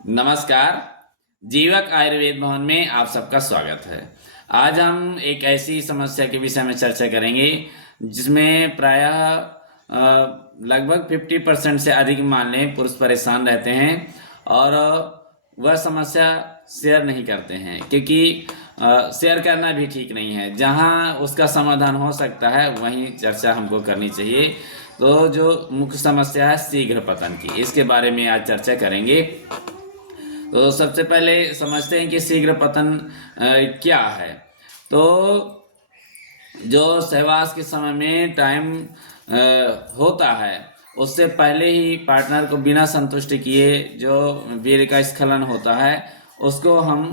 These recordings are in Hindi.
नमस्कार। जीवक आयुर्वेद भवन में आप सबका स्वागत है। आज हम एक ऐसी समस्या के विषय में चर्चा करेंगे जिसमें प्रायः लगभग 50% से अधिक मान लें पुरुष परेशान रहते हैं और वह समस्या शेयर नहीं करते हैं क्योंकि शेयर करना भी ठीक नहीं है। जहां उसका समाधान हो सकता है वहीं चर्चा हमको करनी चाहिए। तो जो मुख्य समस्या है शीघ्र पतन की, इसके बारे में आज चर्चा करेंगे। तो सबसे पहले समझते हैं कि शीघ्र पतन क्या है। तो जो सहवास के समय में टाइम होता है उससे पहले ही पार्टनर को बिना संतुष्ट किए जो वीर्य का स्खलन होता है उसको हम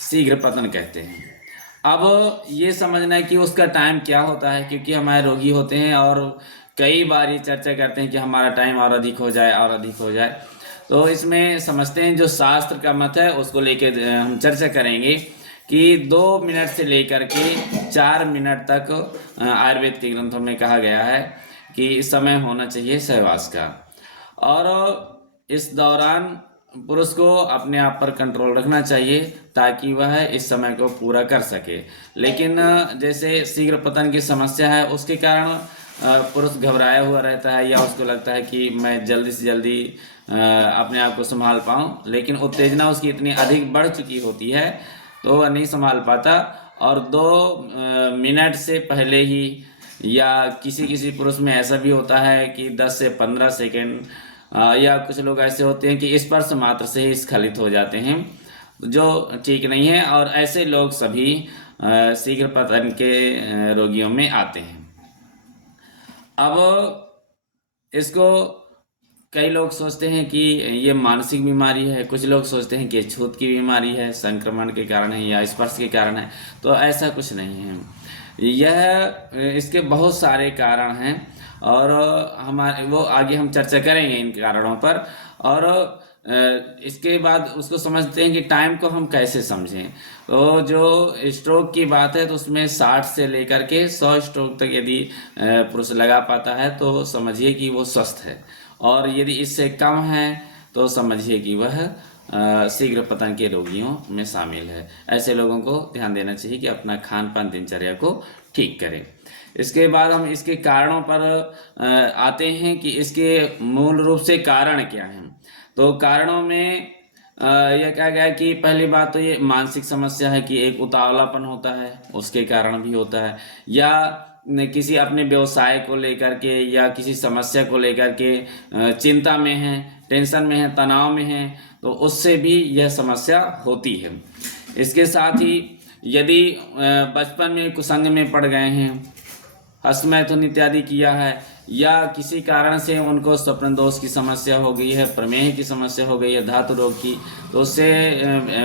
शीघ्र पतन कहते हैं। अब ये समझना है कि उसका टाइम क्या होता है, क्योंकि हमारे रोगी होते हैं और कई बार ये चर्चा करते हैं कि हमारा टाइम और अधिक हो जाए और अधिक हो जाए। तो इसमें समझते हैं जो शास्त्र का मत है उसको लेके हम चर्चा करेंगे कि 2 मिनट से लेकर के 4 मिनट तक आयुर्वेद के ग्रंथों में कहा गया है कि समय होना चाहिए सहवास का। और इस दौरान पुरुष को अपने आप पर कंट्रोल रखना चाहिए ताकि वह इस समय को पूरा कर सके। लेकिन जैसे शीघ्र पतन की समस्या है उसके कारण पुरुष घबराया हुआ रहता है या उसको लगता है कि मैं जल्दी से जल्दी अपने आप को संभाल पाऊँ, लेकिन उत्तेजना उसकी इतनी अधिक बढ़ चुकी होती है तो वह नहीं संभाल पाता और 2 मिनट से पहले ही, या किसी किसी पुरुष में ऐसा भी होता है कि 10 से 15 सेकेंड या कुछ लोग ऐसे होते हैं कि स्पर्श मात्र से ही स्खलित हो जाते हैं, जो ठीक नहीं है। और ऐसे लोग सभी शीघ्र पतन के रोगियों में आते हैं। अब इसको कई लोग सोचते हैं कि ये मानसिक बीमारी है, कुछ लोग सोचते हैं कि छूत की बीमारी है, संक्रमण के कारण है या स्पर्श के कारण है। तो ऐसा कुछ नहीं है, यह इसके बहुत सारे कारण हैं और हमारे वो आगे हम चर्चा करेंगे इन कारणों पर। और इसके बाद उसको समझते हैं कि टाइम को हम कैसे समझें। तो जो स्ट्रोक की बात है तो उसमें 60 से लेकर के 100 स्ट्रोक तक यदि पुरुष लगा पाता है तो समझिए कि वो स्वस्थ है, और यदि इससे कम है तो समझिए कि वह शीघ्र पतन के रोगियों में शामिल है। ऐसे लोगों को ध्यान देना चाहिए कि अपना खान पान दिनचर्या को ठीक करें। इसके बाद हम इसके कारणों पर आते हैं कि इसके मूल रूप से कारण क्या हैं। तो कारणों में यह कहा गया कि पहली बात तो ये मानसिक समस्या है कि एक उतावलापन होता है, उसके कारण भी होता है, या किसी अपने व्यवसाय को लेकर के या किसी समस्या को लेकर के चिंता में है, टेंशन में है, तनाव में है, तो उससे भी यह समस्या होती है। इसके साथ ही यदि बचपन में कुसंग में पड़ गए हैं, हस्तमैथुन इत्यादि किया है, या किसी कारण से उनको स्वप्न दोष की समस्या हो गई है, प्रमेह की समस्या हो गई है, धातु रोग की, तो उससे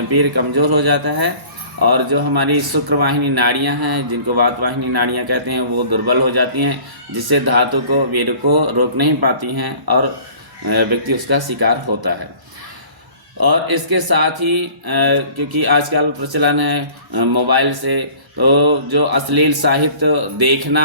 वीर्य कमज़ोर हो जाता है और जो हमारी शुक्रवाहिनी नाड़ियां हैं, जिनको वातवाहिनी नाड़ियां कहते हैं, वो दुर्बल हो जाती हैं, जिससे धातु को वीर्य को रोक नहीं पाती हैं और व्यक्ति उसका शिकार होता है। और इसके साथ ही क्योंकि आजकल प्रचलन है मोबाइल से, तो जो अश्लील साहित्य देखना,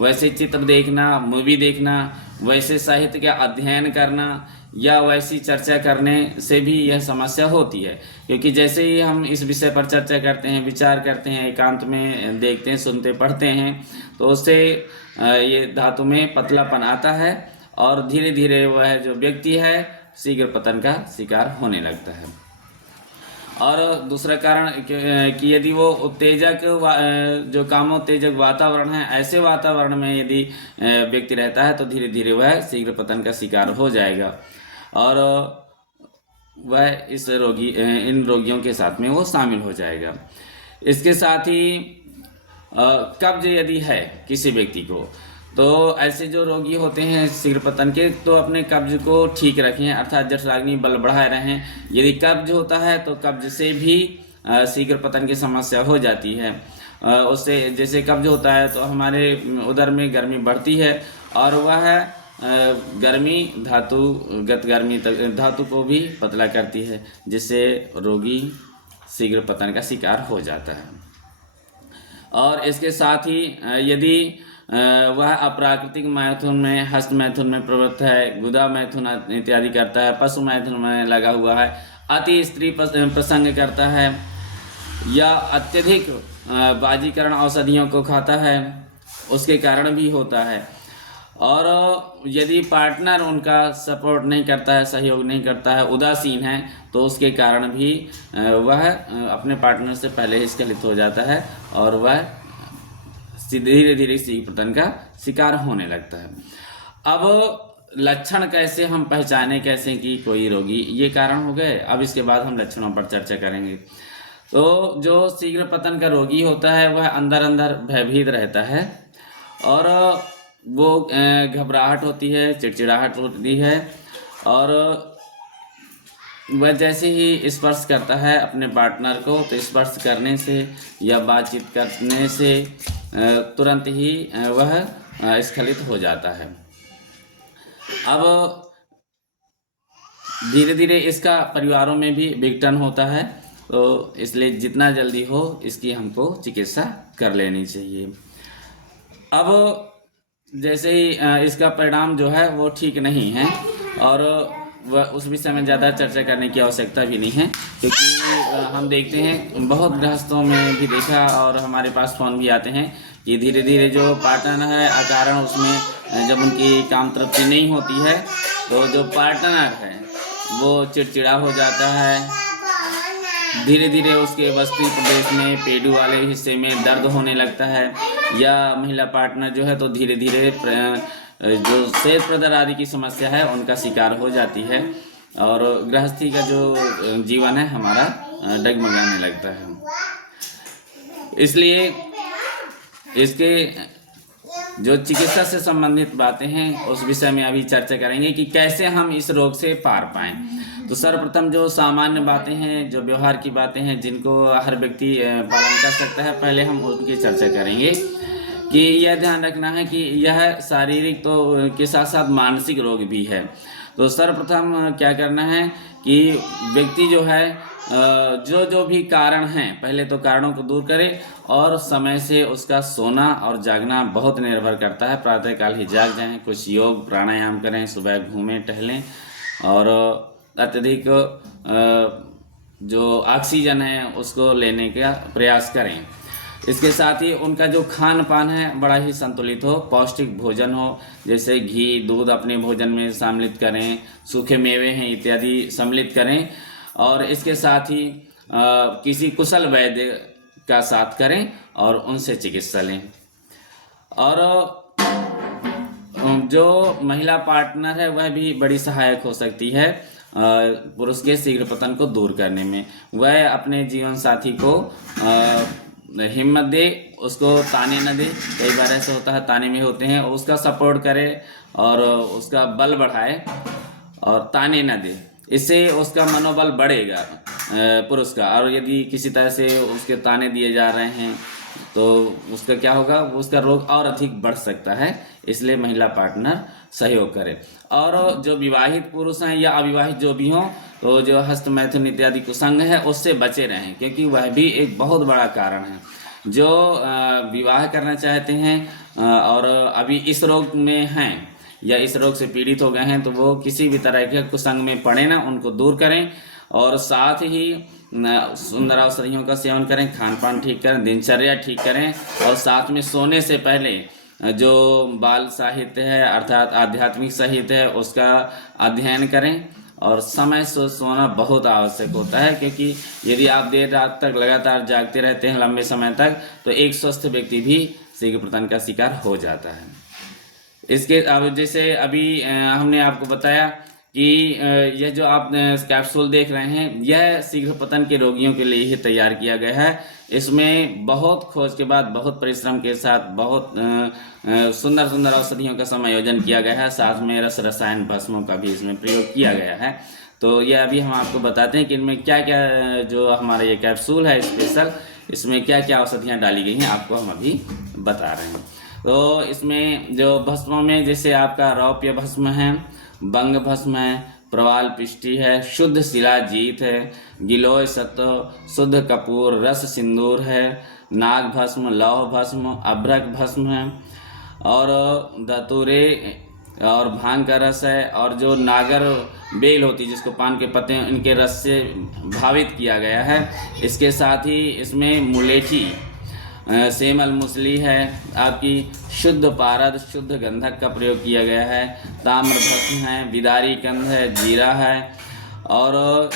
वैसे चित्र देखना, मूवी देखना, वैसे साहित्य का अध्ययन करना या वैसी चर्चा करने से भी यह समस्या होती है। क्योंकि जैसे ही हम इस विषय पर चर्चा करते हैं, विचार करते हैं, एकांत में देखते हैं, सुनते पढ़ते हैं, तो उससे ये धातु में पतलापन आता है और धीरे धीरे वह जो व्यक्ति है शीघ्र पतन का शिकार होने लगता है। और दूसरा कारण कि यदि वो उत्तेजक जो कामोत्तेजक वातावरण है, ऐसे वातावरण में यदि व्यक्ति रहता है तो धीरे धीरे वह शीघ्र पतन का शिकार हो जाएगा और वह इन रोगियों के साथ में वो शामिल हो जाएगा। इसके साथ ही कब्ज यदि है किसी व्यक्ति को, तो ऐसे जो रोगी होते हैं शीघ्र पतन के, तो अपने कब्ज को ठीक रखें, अर्थात जठराग्नि बल बढ़ाए रहें। यदि कब्ज होता है तो कब्ज से भी शीघ्र पतन की समस्या हो जाती है। उससे जैसे कब्ज होता है तो हमारे उदर में गर्मी बढ़ती है और वह गर्मी धातुगत गर्मी धातु को भी पतला करती है, जिससे रोगी शीघ्र पतन का शिकार हो जाता है। और इसके साथ ही यदि वह अप्राकृतिक मैथुन में, हस्त मैथुन में प्रवृत्त है, गुदा मैथुन इत्यादि करता है, पशु मैथुन में लगा हुआ है, अति स्त्री प्रसंग करता है, या अत्यधिक बाजीकरण औषधियों को खाता है, उसके कारण भी होता है। और यदि पार्टनर उनका सपोर्ट नहीं करता है, सहयोग नहीं करता है, उदासीन है, तो उसके कारण भी वह अपने पार्टनर से पहले ही स्खलित हो जाता है और वह धीरे धीरे शीघ्रपतन का शिकार होने लगता है। अब लक्षण कैसे हम पहचाने, कैसे कि कोई रोगी, ये कारण हो गए। अब इसके बाद हम लक्षणों पर चर्चा करेंगे। तो जो शीघ्र पतन का रोगी होता है वह अंदर अंदर भयभीत रहता है और वो घबराहट होती है, चिड़चिड़ाहट होती है, और वह जैसे ही स्पर्श करता है अपने पार्टनर को, तो स्पर्श करने से या बातचीत करने से तुरंत ही वह स्खलित हो जाता है। अब धीरे धीरे इसका परिवारों में भी विघटन होता है, तो इसलिए जितना जल्दी हो इसकी हमको चिकित्सा कर लेनी चाहिए। अब जैसे ही इसका परिणाम जो है वो ठीक नहीं है, और वह उस विषय में ज़्यादा चर्चा करने की आवश्यकता भी नहीं है, क्योंकि हम देखते हैं बहुत गृहस्थों में भी देखा और हमारे पास फ़ोन भी आते हैं कि धीरे धीरे जो पार्टनर है अकारण उसमें जब उनकी काम तृप्ति नहीं होती है, तो जो पार्टनर है वो चिड़चिड़ा हो जाता है। धीरे धीरे उसके वस्ती प्रदेश में पेडू वाले हिस्से में दर्द होने लगता है, या महिला पार्टनर जो है तो धीरे धीरे जो श्वेत प्रदर आदि की समस्या है उनका शिकार हो जाती है, और गृहस्थी का जो जीवन है हमारा डगमगाने लगता है। इसलिए इसके जो चिकित्सा से संबंधित बातें हैं उस विषय में अभी चर्चा करेंगे कि कैसे हम इस रोग से पार पाएं। तो सर्वप्रथम जो सामान्य बातें हैं, जो व्यवहार की बातें हैं, जिनको हर व्यक्ति पालन कर सकता है, पहले हम उनकी चर्चा करेंगे। कि यह ध्यान रखना है कि यह शारीरिक तो के साथ साथ मानसिक रोग भी है। तो सर्वप्रथम क्या करना है कि व्यक्ति जो है जो भी कारण हैं, पहले तो कारणों को दूर करे, और समय से उसका सोना और जागना बहुत निर्भर करता है। प्रातःकाल ही जाग जाएं, कुछ योग प्राणायाम करें, सुबह घूमें टहलें, और अत्यधिक जो ऑक्सीजन है उसको लेने का प्रयास करें। इसके साथ ही उनका जो खान पान है बड़ा ही संतुलित हो, पौष्टिक भोजन हो, जैसे घी दूध अपने भोजन में सम्मिलित करें, सूखे मेवे हैं इत्यादि सम्मिलित करें, और इसके साथ ही किसी कुशल वैद्य का साथ करें और उनसे चिकित्सा लें। और जो महिला पार्टनर है वह भी बड़ी सहायक हो सकती है पुरुष के शीघ्र पतन को दूर करने में। वह अपने जीवन साथी को हिम्मत दे, उसको ताने न दे। कई बार ऐसा होता है ताने में होते हैं, उसका सपोर्ट करे और उसका बल बढ़ाए और ताने न दे। इससे उसका मनोबल बढ़ेगा पुरुष का। और यदि किसी तरह से उसके ताने दिए जा रहे हैं तो उसका क्या होगा, उसका रोग और अधिक बढ़ सकता है। इसलिए महिला पार्टनर सहयोग करे। और जो विवाहित पुरुष हैं या अविवाहित जो भी हों, तो जो हस्त मैथुन इत्यादि कुसंग है उससे बचे रहें, क्योंकि वह भी एक बहुत बड़ा कारण है। जो विवाह करना चाहते हैं और अभी इस रोग में हैं या इस रोग से पीड़ित हो गए हैं, तो वो किसी भी तरह के कुसंग में पड़े ना, उनको दूर करें। और साथ ही सुंदर औषधियों का सेवन करें, खान पान ठीक करें, दिनचर्या ठीक करें, और साथ में सोने से पहले जो बाल साहित्य है अर्थात आध्यात्मिक साहित्य है उसका अध्ययन करें। और समय से सोना बहुत आवश्यक होता है, क्योंकि यदि आप देर रात तक लगातार जागते रहते हैं लंबे समय तक, तो एक स्वस्थ व्यक्ति भी शीघ्र पतन का शिकार हो जाता है। इसके अब जैसे अभी हमने आपको बताया कि यह जो आप कैप्सूल देख रहे हैं यह शीघ्र पतन के रोगियों के लिए ही तैयार किया गया है। इसमें बहुत खोज के बाद, बहुत परिश्रम के साथ, बहुत सुंदर सुंदर औषधियों का समायोजन किया गया है। साथ में रस रसायन भस्मों का भी इसमें प्रयोग किया गया है। तो यह अभी हम आपको बताते हैं कि इनमें क्या क्या, जो हमारा ये कैप्सूल है स्पेशल, इसमें क्या क्या औषधियाँ डाली गई हैं आपको हम अभी बता रहे हैं। तो इसमें जो भस्मों में जैसे आपका रौप्य भस्म है, बंग भस्म है, प्रवाल पिष्टि है, शुद्ध शिलाजीत है, गिलोय सत्व, शुद्ध कपूर, रस सिंदूर है, नाग भस्म, लौह भस्म, अभ्रक भस्म है, और धतूरे और भांग का रस है, और जो नागर बेल होती है जिसको पान के पत्ते हैं, इनके रस से भावित किया गया है। इसके साथ ही इसमें मुलेठी, सेमल मूसली है, आपकी शुद्ध पारद, शुद्ध गंधक का प्रयोग किया गया है। ताम्र भस्म है, बिदारी कंद है, जीरा है, और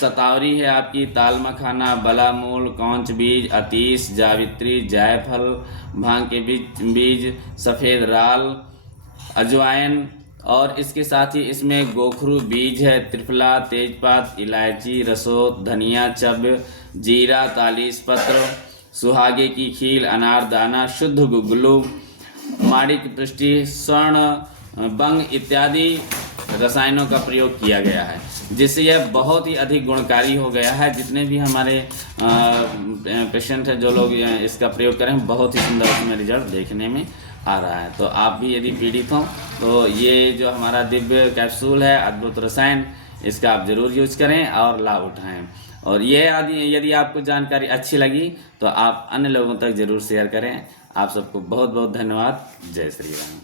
सतावरी है आपकी, ताल मखाना, बलामूल, कौंच बीज, अतीस, जावित्री, जायफल, भांग के बीज, सफ़ेद राल, अजवाइन, और इसके साथ ही इसमें गोखरू बीज है, त्रिफला, तेजपात, इलायची, रसोट, धनिया, चब, जीरा, तालीस पत्र, सुहागे की खील, अनारदाना, शुद्ध गुग्गुलू, माणिक पृष्टि, स्वर्ण बंग इत्यादि रसायनों का प्रयोग किया गया है, जिससे यह बहुत ही अधिक गुणकारी हो गया है। जितने भी हमारे पेशेंट हैं, जो लोग इसका प्रयोग करें, बहुत ही सुंदर उसमें रिजल्ट देखने में आ रहा है। तो आप भी यदि पीड़ित हों तो ये जो हमारा दिव्य कैप्सूल है अद्भुत रसायन, इसका आप ज़रूर यूज करें और लाभ उठाएं। और ये यदि आपको जानकारी अच्छी लगी तो आप अन्य लोगों तक ज़रूर शेयर करें। आप सबको बहुत बहुत धन्यवाद। जय श्री राम।